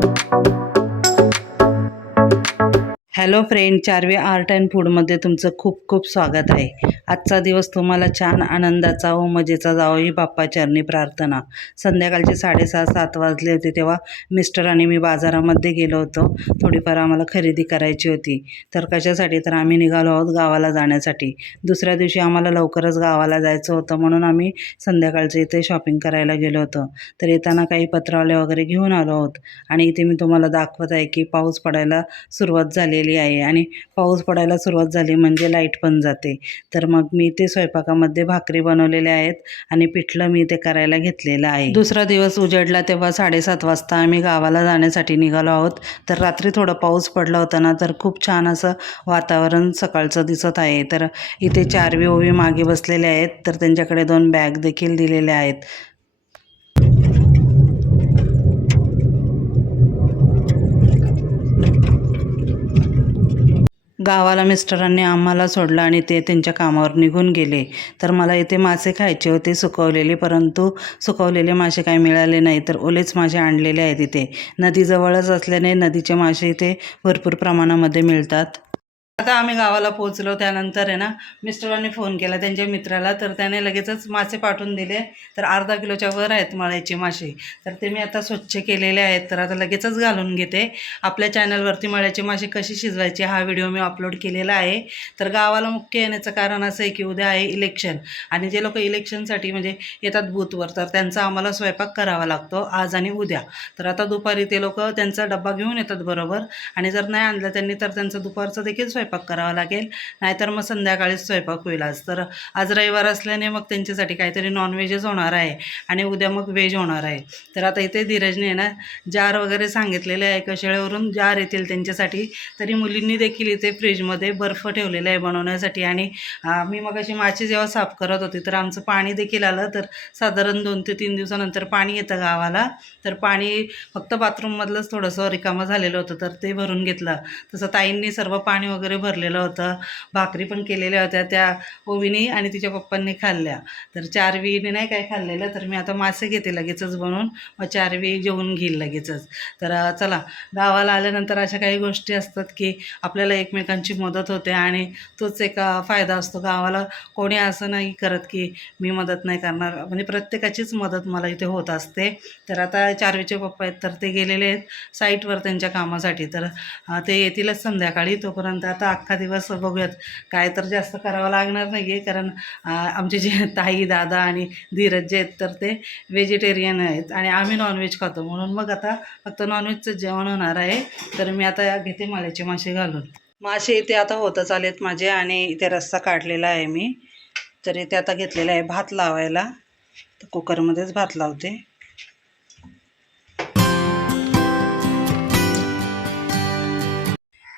Thank you. Hello friend चारवे art and फूडमध्ये तुमचं खूप खूप स्वागत आहे. आजचा दिवस तुम्हाला छान आनंदाचा व मजेचा जावो ही बाप्पा चरणी प्रार्थना. संध्याकाळचे साडेसहा सात वाजले होते तेव्हा मिस्टर आणि मी बाजारामध्ये गेलो होतो. थोडीफार आम्हाला खरेदी करायची होती. तर कशासाठी तर आम्ही निघालो आहोत गावाला जाण्यासाठी. दुसऱ्या दिवशी आम्हाला लवकरच गावाला जायचं होतं म्हणून आम्ही संध्याकाळचं इथे शॉपिंग करायला गेलो होतो. तर येताना काही पत्रावले वगैरे घेऊन आलो आहोत. आणि इथे मी तुम्हाला दाखवत आहे की पाऊस पडायला सुरुवात झालेली आहे आणि पाऊस पडायला सुरुवात झाली म्हणजे लाइट पण जाते. तर मग मी ते स्वयंपाकामध्ये भाकरी बनवलेल्या आहेत आणि पिठलं मी ते करायला घेतलेलं आहे. दुसरा दिवस उजडला तेव्हा साडेसात वाजता आम्ही गावाला जाण्यासाठी निघालो आहोत. तर रात्री थोडा पाऊस पडला होता ना तर खूप छान असं वातावरण सकाळचं दिसत आहे. तर इथे चारवी ओवी मागे बसलेले आहेत. तर त्यांच्याकडे दोन बॅग देखील दिलेल्या आहेत. गावाला मिस्टरांनी आम्हाला सोडलं आणि ते त्यांच्या कामावर निघून गेले. तर मला इथे मासे खायचे होते सुकवलेले परंतु सुकवलेले मासे काही मिळाले नाही. तर ओलेच मासे आणलेले आहेत इथे. नदीजवळच असल्याने नदीचे मासे इथे भरपूर प्रमाणामध्ये मिळतात. आता आम्ही गावाला पोहोचलो त्यानंतर आहे ना मिस्टरांनी फोन केला त्यांच्या मित्राला तर त्याने लगेचच मासे पाठवून दिले. तर अर्धा किलोच्या वर आहेत मळ्याचे मासे. तर ते मी आता स्वच्छ केलेले आहेत तर आता लगेचच घालून घेते. आपल्या चॅनलवरती मळ्याचे मासे कशी शिजवायचे हा व्हिडिओ मी अपलोड केलेला आहे. तर गावाला मुख्य येण्याचं कारण असं आहे की उद्या आहे इलेक्शन आणि जे लोक इलेक्शनसाठी म्हणजे येतात बूथवर तर त्यांचा आम्हाला स्वयंपाक करावा लागतो आज आणि उद्या. तर आता दुपारी ते लोक त्यांचा डब्बा घेऊन येतात बरोबर. आणि जर नाही आणलं त्यांनी तर त्यांचं दुपारचं देखील स्वयंपाक स्वयंपाक करावा लागेल. नाहीतर मग संध्याकाळीच स्वयंपाक होईल आज. तर आज रविवार असल्याने मग त्यांच्यासाठी काहीतरी नॉनव्हेजच होणार आहे आणि उद्या मग व्हेज होणार आहे. तर आता इथे धीरजने ना जार वगैरे सांगितलेले आहे कशाळेवरून. जार येतील त्यांच्यासाठी. तरी मुलींनी देखील इथे फ्रीजमध्ये बर्फ ठेवलेला आहे बनवण्यासाठी. आणि मी मग अशी माची जेव्हा साफ करत होती तर आमचं पाणी देखील आलं. तर साधारण दोन ते तीन दिवसानंतर पाणी येतं गावाला. तर पाणी फक्त बाथरूममधलंच थोडंसं रिकामं झालेलं होतं. तर ते भरून घेतलं. तसं ताईंनी सर्व पाणी वगैरे भरलेलं होतं. भाकरी पण केलेल्या होत्या त्या ओवीने आणि तिच्या पप्पांनी खाल्ल्या. तर चारवीने नाही काय खाल्लेलं तर मी आता मासे घेते लगेचच बनवून. मग चारवी जेवून घेईल लगेचच. तर चला गावाला आल्यानंतर अशा काही गोष्टी असतात की आपल्याला एकमेकांची मदत होते आणि तोच एक फायदा असतो. गावाला कोणी असं नाही करत की मी मदत नाही करणार. म्हणजे प्रत्येकाचीच मदत मला इथे होत असते. तर आता चारवीचे पप्पा आहेत तर ते गेलेले आहेत साईटवर त्यांच्या कामासाठी. तर ते येतीलच संध्याकाळी. तोपर्यंत आता अख्खा दिवस बघूयात. काय तर जास्त करावं लागणार नाही आहे कारण आमचे जे ताई दादा आणि धीरज जे आहेत तर ते व्हेजिटेरियन आहेत आणि आम्ही नॉनव्हेज खातो. म्हणून मग आता फक्त नॉनव्हेजचं जेवण होणार आहे. तर मी आता घेते माल्याचे मासे घालून. मासे इथे आता होतच आलेत माझे आणि इथे रस्सा काढलेला आहे मी. तर इथे आता घेतलेला आहे भात लावायला. तर कुकरमध्येच भात लावते.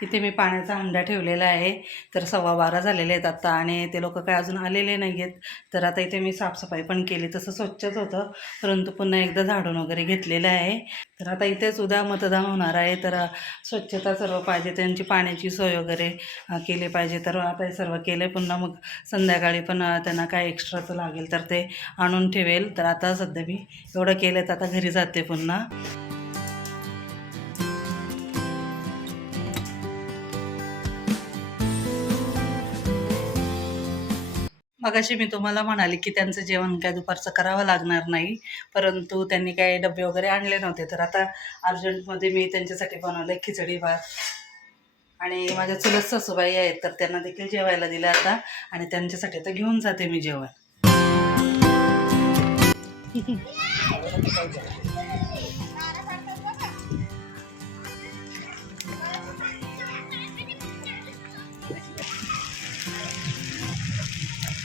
इथे मी पाण्याचा हंडा ठेवलेला आहे. तर सव्वा बारा झालेले आहेत आत्ता आणि ते लोक काय अजून आलेले नाही आहेत तर आता इथे मी साफसफाई पण केली. तसं स्वच्छच होतं. परंतु पुन्हा एकदा झाडून वगैरे घेतलेलं आहे. तर आता इथेच उद्या मतदान होणार आहे. तर स्वच्छता सर्व पाहिजे. त्यांची पाण्याची सोय वगैरे केली पाहिजे. तर आता हे सर्व केले. पुन्हा मग संध्याकाळी पण त्यांना काय एक्स्ट्राचं लागेल तर ते आणून ठेवेल. तर आता सध्या मी एवढं केलं तर आता घरी जाते पुन्हा. मगाशी मी तुम्हाला म्हणाले की त्यांचं जेवण काय दुपारचं करावं लागणार नाही परंतु त्यांनी काही डबे वगैरे आणले नव्हते. तर आता अर्जंटमध्ये मी त्यांच्यासाठी बनवलं खिचडी भात. आणि माझ्या चुलत सासूबाई आहेत तर त्यांना देखील जेवायला दिलं आता. आणि त्यांच्यासाठी आता घेऊन जाते मी जेवण.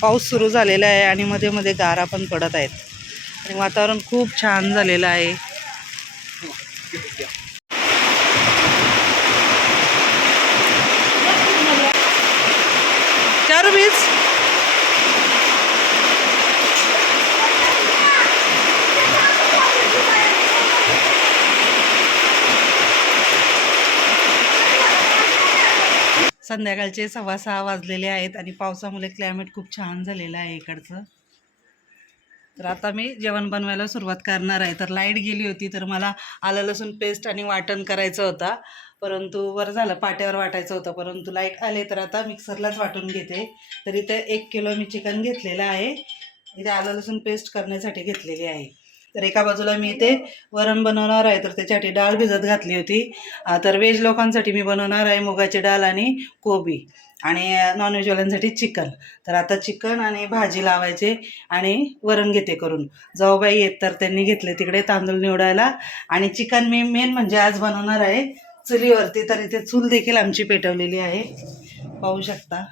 पाऊस सुरू झालेला आहे आणि मध्ये मध्ये गारा पण पडत आहेत. आणि वातावरण खूप छान झालेलं आहे चारू बीज संध्याकाळचे सव्वा सहा वाजलेले आहेत आणि पावसामुळे क्लायमेट खूप छान झालेलं आहे इकडचं. तर आता मी जेवण बनवायला सुरुवात करणार आहे. तर लाइट गेली होती तर मला आलं लसूण पेस्ट आणि वाटण करायचं होता. परंतु बरं झालं पाट्यावर वाटायचं होतं. परंतु लाइट आले तर आता मिक्सरलाच वाटून घेते. तर इथे एक किलो मी चिकन घेतलेलं आहे. इथे आलं लसूण पेस्ट करण्यासाठी घेतलेली आहे. तर एका बाजूला मी इथे वरण बनवणार आहे तर त्याच्यासाठी डाळ भिजत घातली होती. तर व्हेज लोकांसाठी मी बनवणार आहे मुगाची डाळ आणि कोबी आणि नॉनव्हेजवाल्यांसाठी चिकन. तर आता चिकन आणि भाजी लावायचे आणि वरण घेते करून. जाऊबाई येत तर त्यांनी घेतले तिकडे तांदूळ निवडायला. आणि चिकन मी मेन म्हणजे आज बनवणार आहे चुलीवरती तर इथे चूल देखील आमची पेटवलेली आहे. पाहू शकता.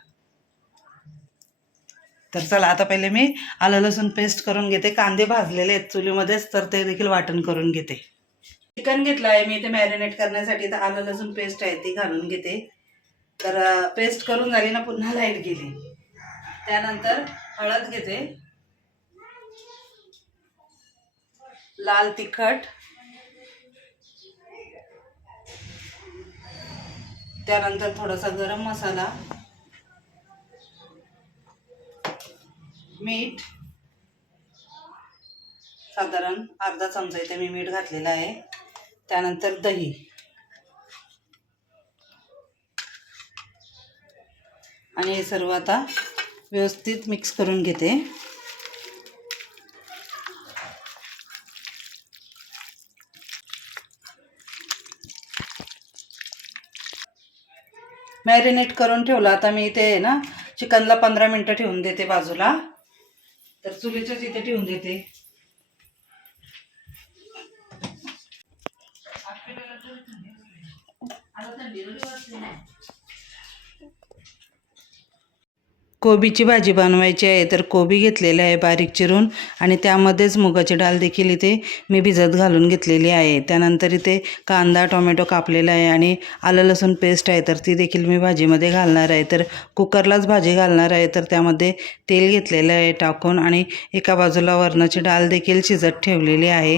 तर चला आता पहिले मी आलं लसूण पेस्ट करून घेते. कांदे भाजलेले आहेत चुलीमध्येच तर ते देखील वाटण करून घेते. चिकन घेतलं आहे मी ते मॅरिनेट करण्यासाठी. तर आलं लसूण पेस्ट आहे ती घालून घेते. तर पेस्ट करून झाली ना पुन्हा लाइट गेली. त्यानंतर हळद घेते. लाल तिखट. त्यानंतर थोडासा गरम मसाला. मीठ. साधारण अर्धा चमचा इथे मी मीठ घातलेलं आहे. त्यानंतर दही. आणि हे सर्व आता व्यवस्थित मिक्स करून घेते. मॅरिनेट करून ठेवलं. आता मी इथे आहे ना चिकनला पंधरा मिनटं ठेवून देते बाजूला. तर चुलीच्याच इथे ठेवून देते. आता कोबीची भाजी बनवायची आहे तर कोबी घेतलेली आहे बारीक चिरून आणि त्यामध्येच मुगाची डाळ देखील इथे मी भिजत घालून घेतलेली आहे. त्यानंतर इथे कांदा टोमॅटो कापलेला आहे आणि आलं लसूण पेस्ट आहे तर ती देखील मी भाजीमध्ये घालणार आहे. तर कुकरलाच भाजी घालणार आहे तर त्यामध्ये तेल घेतलेलं आहे टाकून आणि एका बाजूला वरणाची डाळ देखील शिजत ठेवलेली आहे.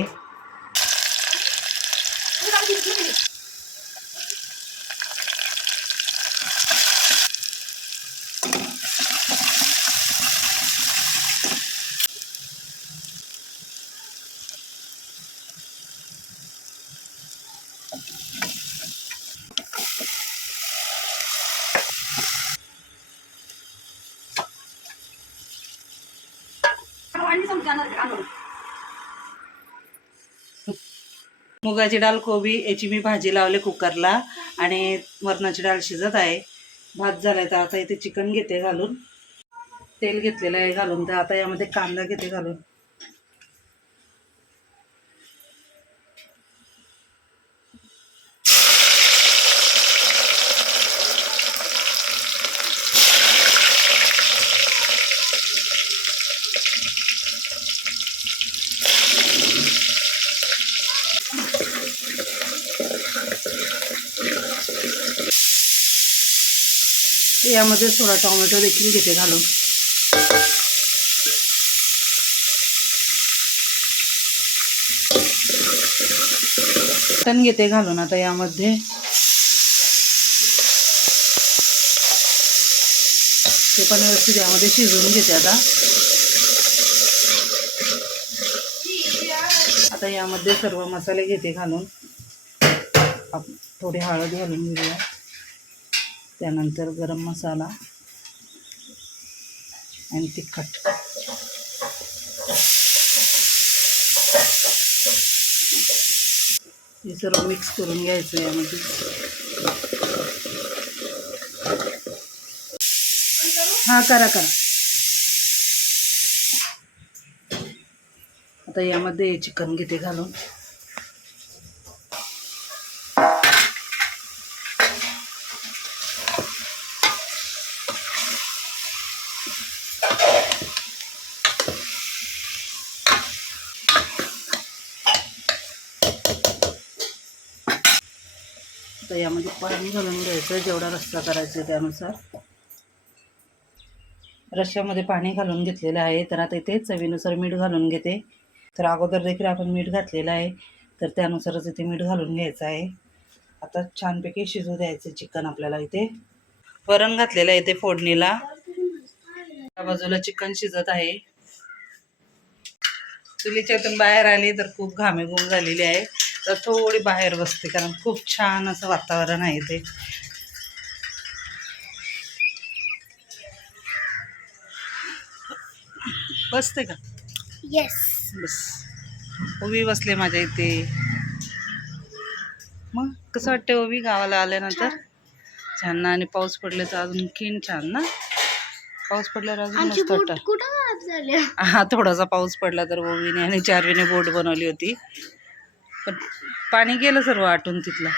मुगाची डाळ कोबी याची मी भाजी लावले कुकरला आणि वरणाची डाळ शिजत आहे. भात झालाय तर आता इथे चिकन घेते घालून. तेल घेतलेलं आहे घालून. तर आता यामध्ये कांदा घेते घालून. यामध्ये थोडा टोमॅटो देखील घेते घालून मटण घेते घालून आता यामध्ये ते पण व्यवस्थित यामध्ये शिजवून घेते आता आता यामध्ये सर्व मसाले घेते घालून थोडी हळद घालून त्यानंतर गरम मसाला आणि तिखट. हे सर्व मिक्स करून घ्यायचं यामध्ये. हा करा करा. आता यामध्ये चिकन घेते घालून आता यामध्ये पाणी घालून घ्यायचं जेवढा रस्सा करायचा आहे त्यानुसार. रश्श्यामध्ये पाणी घालून घेतलेलं आहे तर आता इथे चवीनुसार मीठ घालून घेते. तर अगोदर देखील आपण मीठ घातलेलं आहे तर त्यानुसारच इथे मीठ घालून घ्यायचं आहे. आता छानपैकी शिजू द्यायचं चिकन आपल्याला इथे. वरण घातलेलं आहे इथे फोडणीला. त्या बाजूला चिकन शिजत आहे. चुलीच्या इथून बाहेर आली तर खूप घामेघूम झालेली आहे. तर थोडी बाहेर बसते कारण खूप छान असं वातावरण आहे ते बसते का? येस बस. ओवी बसले माझ्या इथे. मग कसं वाटतं ओवी गावाला आल्यानंतर? छान. ना आणि पाऊस पडले तर अजून छान ना? पाऊस पडल्यावर अजून मस्त वाटतं. कुठं? खराब झाल्या. हा थोडासा पाऊस पडला तर ओवीने आणि चारवीने बोट बनवली होती. पण पाणी गेलं सर्व आटून तिथलं.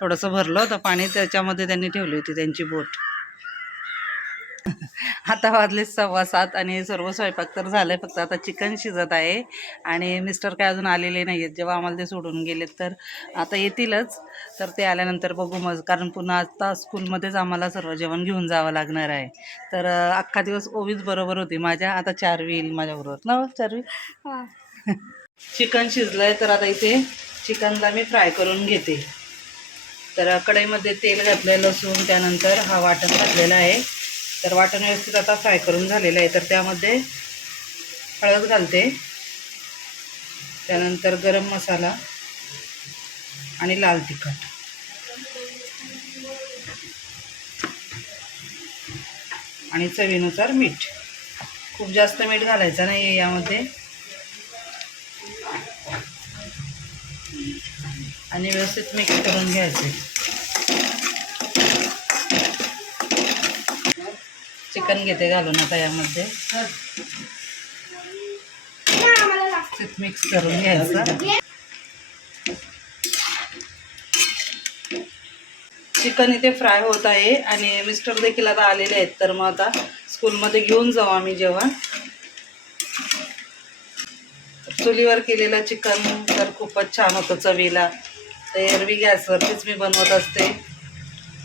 थोडंसं भरलं होतं पाणी त्याच्यामध्ये त्यांनी ठेवली होती त्यांची बोट. आता वाजले सव्वा सात आणि सर्व स्वयंपाक तर झालं फक्त आता चिकन शिजत आहे. आणि मिस्टर काय अजून आलेले नाही आहेत जेव्हा आम्हाला ते सोडून गेलेत तर आता येतीलच. तर ते आल्यानंतर बघू मग. कारण पुन्हा आता स्कूलमध्येच आम्हाला सर्व जेवण घेऊन जावं लागणार आहे. तर अख्खा दिवस ओवीच बरोबर होती. माझ्या आता चारवी येईल माझ्याबरोबर. ना हो, चारवी चिकन शिजलंय तर आता इथे चिकनला मी फ्राय करून घेते. तर कढईमध्ये तेल घातलं लसूण त्यानंतर हा वाटण घातलेला आहे. तर वाटण व्यवस्थित आता फ्राय करून झालेलं आहे. तर त्यामध्ये हळद घालते. त्यानंतर गरम मसाला आणि लाल तिखट. आणि चवीनुसार मीठ. खूप जास्त मीठ घालायचं नाही आहे यामध्ये. आणि व्यवस्थित मिक्स करून घ्यायचे. चिकन घेते घालून आता यामध्ये. मिक्स करून घ्यायचं. चिकन इथे फ्राय होत आहे आणि मिस्टर देखील आता आलेले आहेत तर मग आता स्कूलमध्ये घेऊन जाऊ आम्ही जेवण. चुलीवर केलेलं चिकन तर खूपच छान होतं चवीला. तर एरवी गॅसवरतीच मी बनवत असते.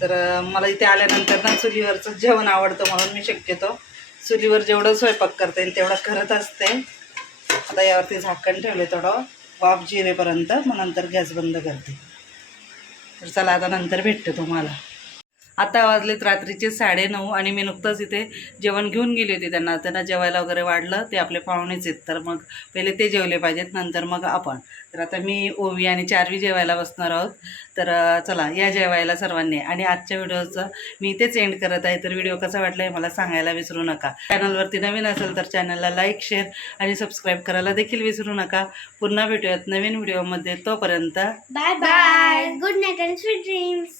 तर मला इथे आल्यानंतर ना चुलीवरचं जेवण आवडतं म्हणून मी शक्यतो चुलीवर जेवढं स्वयंपाक करता येईल तेवढं करत असते. आता यावरती झाकण ठेवले थोडं वाफ जिरेपर्यंत मग नंतर गॅस बंद करते. तर चला आता नंतर भेटते तुम्हाला. आता वाजलेत रात्रीचे साडेनऊ आणि मी नुकतंच इथे जेवण घेऊन गेली होती त्यांना. त्यांना जेवायला वगैरे वाढलं ते आपले पाहुणेच आहेत. तर मग पहिले ते जेवले पाहिजेत नंतर मग आपण. तर आता मी ओवी आणि चारवी जेवायला बसणार आहोत. तर चला या जेवायला सर्वांनी. आणि आजच्या व्हिडिओचं मी इथेच एंड करत आहे. तर व्हिडिओ कसा वाटला हे मला सांगायला विसरू नका. चॅनलवरती नवीन असेल तर चॅनलला लाईक शेअर आणि सबस्क्राईब करायला देखील विसरू नका. पुन्हा भेटूयात नवीन व्हिडिओमध्ये. तोपर्यंत bye bye good night and sweet dreams